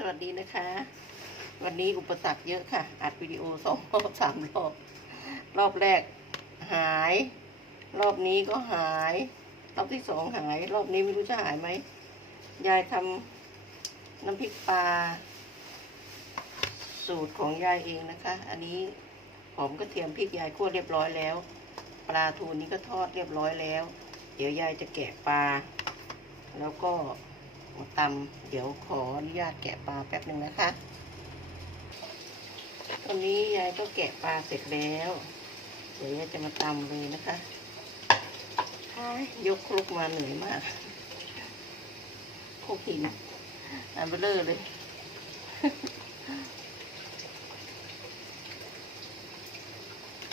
สวัสดีนะคะ วันนี้อุปสรรคเยอะค่ะ อัดวิดีโอสองรอบสามรอบ รอบแรกหาย รอบนี้ก็หาย รอบที่สองหาย รอบนี้ไม่รู้จะหายไหม ยายทำน้ำพริกปลา สูตรของยายเองนะคะ อันนี้หอมกระเทียมพริกยายคั่วเรียบร้อยแล้ว ปลาทูนี้ก็ทอดเรียบร้อยแล้ว เดี๋ยวยายจะแกะปลา แล้วก็ ตำเดี๋ยวขออนุญาตแกะปลาแป๊บหนึ่งนะคะ ตอนนี้ยายก็แกะปลาเสร็จแล้ว เดี๋ยวยายจะมาตำเลยนะคะอ้ายยกครกมาเหนื่อยมากโคกหินอันเบลอเลย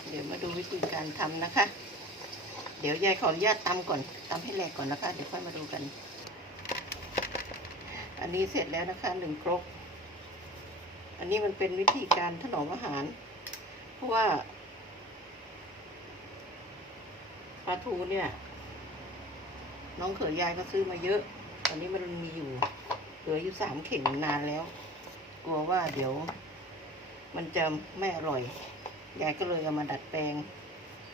เดี๋ยวมาดูวิธีการทำนะคะ เดี๋ยวยายขออนุญาตตำก่อนตำให้แหลกก่อนนะคะ เดี๋ยวค่อยมาดูกัน อันนี้เสร็จแล้วนะคะหนึ่งครก อันนี้มันเป็นวิธีการถนอมอาหาร เพราะว่าปลาทูเนี่ย น้องเขยยายก็ซื้อมาเยอะ ตอนนี้มันมีอยู่ เหลืออยู่สามเข่งนานแล้ว กลัวว่าเดี๋ยว มันจะไม่อร่อย ยายก็เลยเอามาดัดแปลง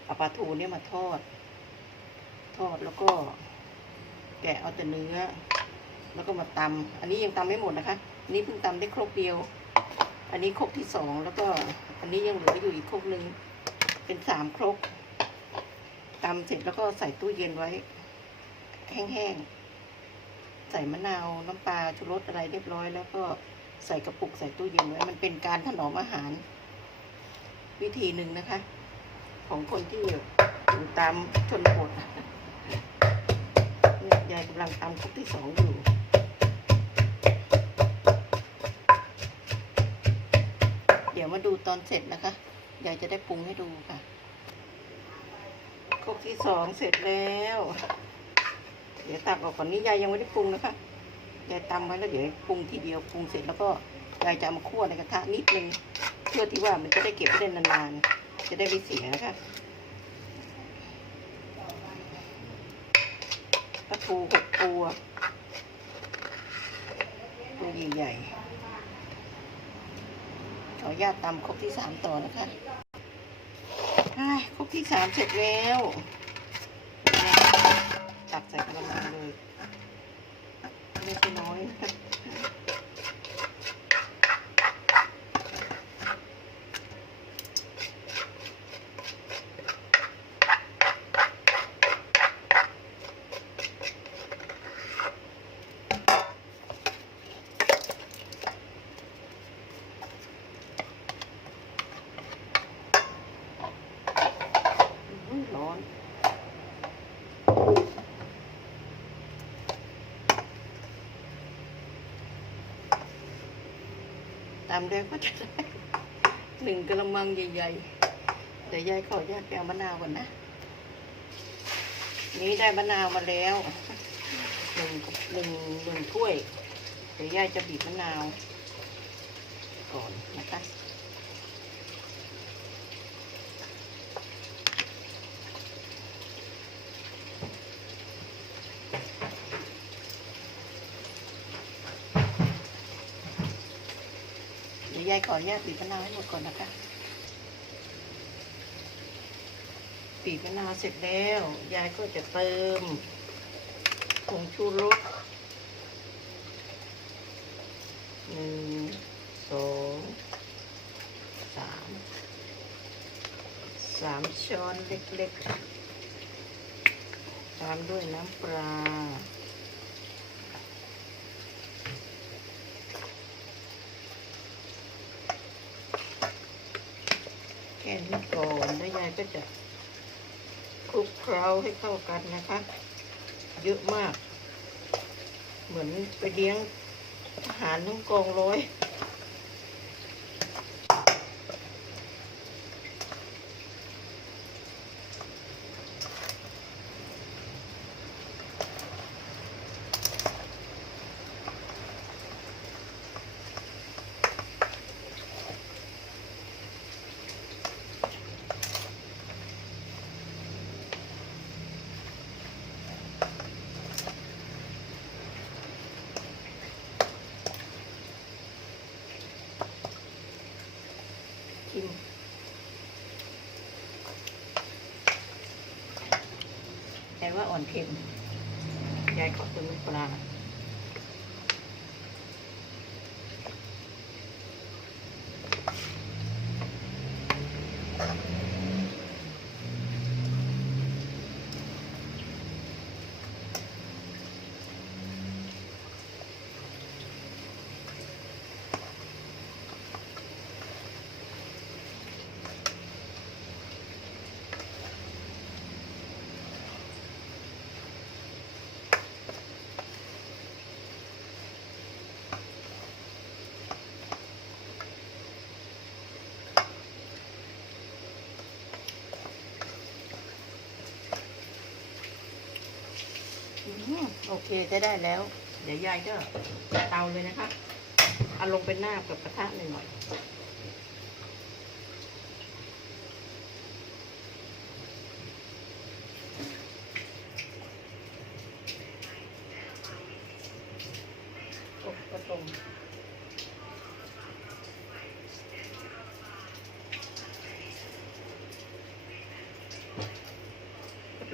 เอาปลาทูเนี่ยมาทอด ทอดแล้วก็แกะเอาแต่เนื้อ แล้วก็มาตำอันนี้ยังตำไม่หมดนะคะนนี้เพิ่งตำได้ครกเดียว อันนี้ครกที่สองแล้วก็อันนี้ยังเหลืออยู่อีกครกหนึ่งเป็นสามครกตำเสร็จแล้วก็ใส่ตู้เย็นไว้ แห้งๆ ใส่มะนาวน้ำปลาชูรสอะไรเรียบร้อย แล้วก็ใส่กระปุกใส่ตู้เย็นไว้ มันเป็นการถนอมอาหาร วิธีหนึ่งนะคะ ของคนที่อยู่ตามชนบทเนี่ยยายกำลังตำครกที่สองอยู่ ดี๋ยวมาดูตอนเสร็จนะคะยายจะได้ปรุงให้ดูค่ะครกที่สองเสร็จแล้ว เดี๋ยวตักออกก่อนนี้ยายยังไม่ได้ปรุงนะคะยายตำไว้แล้วเดี๋ยวปรุงทีเดียวปรุงเสร็จแล้วก็ยายจะเอามาคั่วในกระทะนิดนึงเพื่อที่ว่ามันจะได้เก็บไว้ได้นานๆจะได้ไม่เสียนะคะปลาทูหกตัวตัวใหญ่ๆ ขออนุญาตตำครกที่สามต่อนะคะครกที่สามเสร็จแล้วตักใส่กระมังเลยไม่ใช่น้อยนะคะอุ๊ยร้อน ตามเดิมก็จะได้หนึ่งกระมังใหญ่ๆ เดี๋ยวยายขออนุญาตไปเอามะนาวก่อนนะ นี้ได้มะนาวมาแล้วหนึ่งหนึ่งหนึ่งถ้วย เดี๋ยวยายจะบีบมะนาวก่อนนะคะ ยายขออนุญาตบีบมะนาวให้หมดก่อนนะคะบีบมะนาวเสร็จแล้ว ยายก็จะเติมผงชูรสหนึ่งสองสามสามช้อนเล็กๆตามด้วยน้ำปลา ค่นี้ก่อนแล้วยายก็จะคลุกเคล้าให้เข้ากันนะคะ เยอะมาก เหมือนไปเลี้ยงอาหารทั้งกองร้อย อ่อนเค็มยายขอเติมน้ำปลาอม โอเคจะได้แล้ว เดี๋ยวยายก็เตาเลยนะคะเอาลงเป็นหน้ากับกระทะหน่อยโอ้กระตรง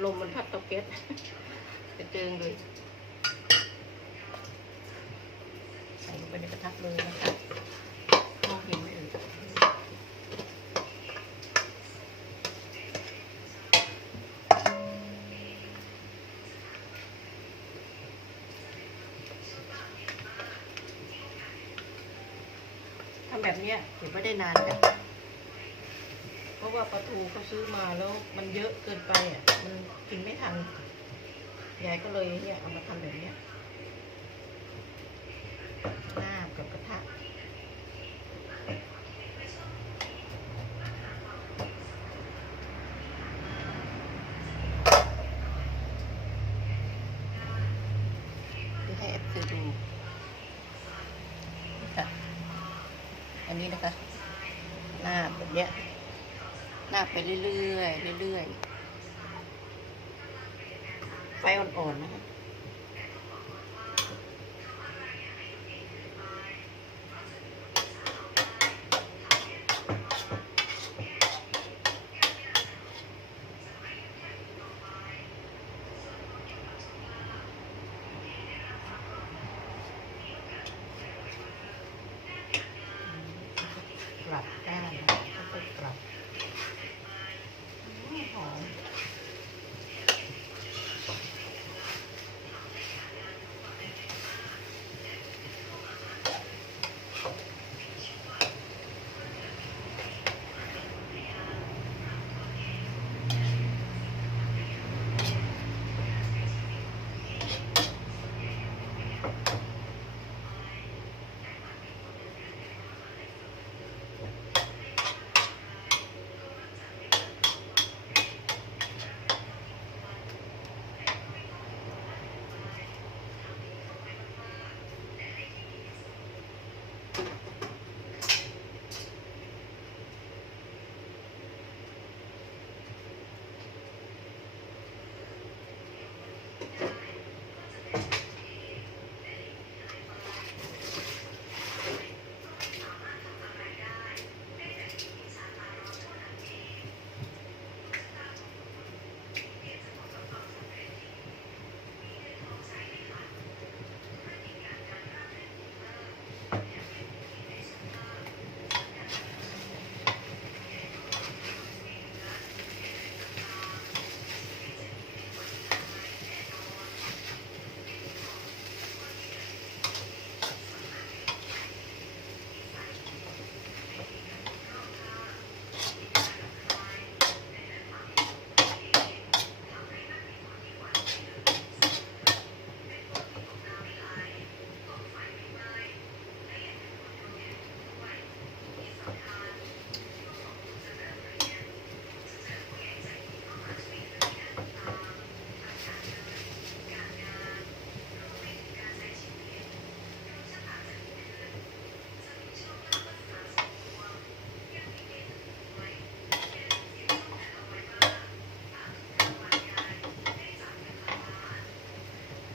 ลมมันพัดตาเก็ตกระเจิงเลยใส่ล งไปในกระทะเลยนะคะมองเห็นไหมเอ่ยทำแบบเนี้ยเก็บไว้ได้นานจ้ะเพราะว่าปลาทูเขาซื้อมาแล้วมันเยอะเกินไปอะ มันกินไม่ทันยายก็เลยเนี่ยเอามาทำแบบเนี้ยหน้าบกับกระทะคือให้แอปซื้อดูค่ะอันนี้นะคะ หน้าบแบบเนี้ย หน้าบไป เรื่อยๆเรื่อยๆไฟอ่อนๆนะคะ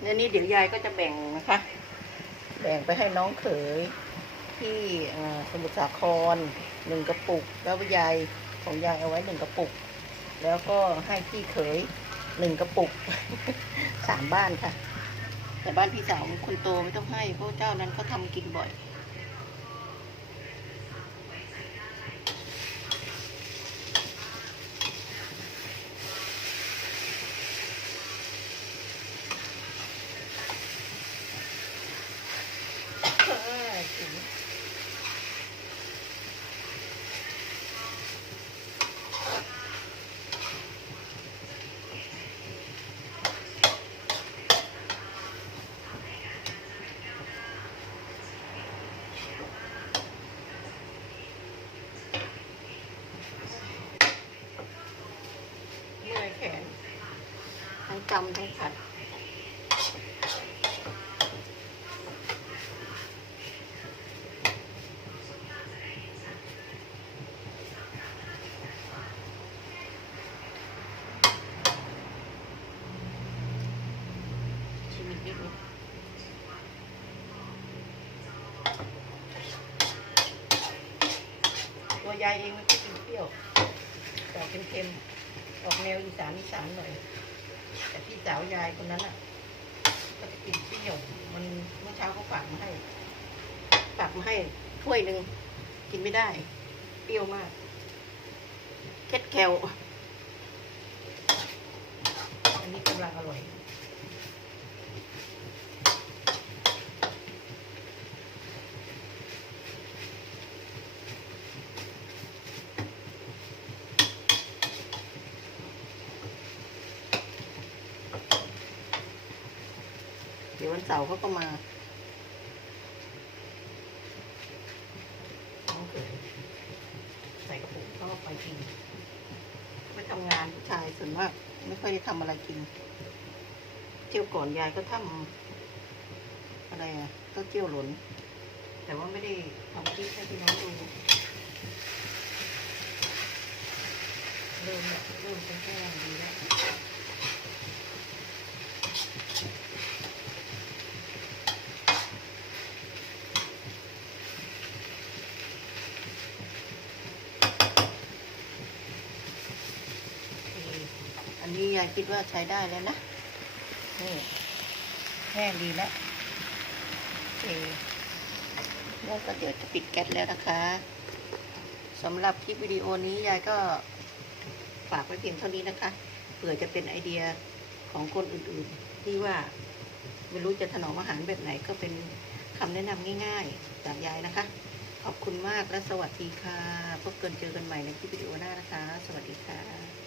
เนี่ยนี่เดี๋ยวยายก็จะแบ่งนะคะ แบ่งไปให้น้องเขยที่สมุทรสาครหนึ่งกระปุก แล้วยายของยายเอาไว้หนึ่งกระปุก แล้วก็ให้พี่เขยหนึ่งกระปุกสามบ้านค่ะ แต่บ้านพี่สาวคนโตไม่ต้องให้เพราะเจ้านั้นเขาทำกินบ่อย เมื่อยแขน ทั้งจำทั้งผัดชิมอีกนิดนึงตัวยายเองม่ค่อยกินเปรี้ยวออกเค็มๆออกแนวอีสานอีสานหน่อย แต่พี่สาวยายคนนั้นอะก็จะกินเปรี้ยวมันเมื่อเช้าเขาฝากมาให้ฝากมาให้ถ้วยหนึ่งกินไม่ได้ เปรี้ยวมากเคล็ดแคลอันนี้กำลังอร่อย เดี๋ยววันเสาร์เขาก็มาน้องเขยใส่กระปุกเขาก็ไปกินไม่ทำงานผู้ชายส่วนมากไม่ค่อยได้ทำอะไรกิน เที่ยวก่อนยายก็ทำอะไรอะก็เจียวหลนแต่ว่าไม่ได้ทำคลิปให้พี่น้องดูเริ่มเริ่มเป็นแห้งดีแล้ว อันนี้ยาย คิดว่าใช้ได้แล้วนะนี่แห้งดีแล้วโอแล้วก็เดี๋ยวจะปิดแก๊สแล้วนะคะสำหรับคลิปวิดีโอนี้ยายก็ฝากไว้เพียงเท่านี้นะคะเผื่อจะเป็นไอเดียของคนอื่นๆ ที่ว่าไม่รู้จะถนอมอาหารแบบไหนก็เป็นคำแนะนำง่ายๆ จากยายนะคะ ขอบคุณมากและสวัสดีค่ะ พบกันเจอกันใหม่ในคลิปวิดีโอหน้านะคะ สวัสดีค่ะ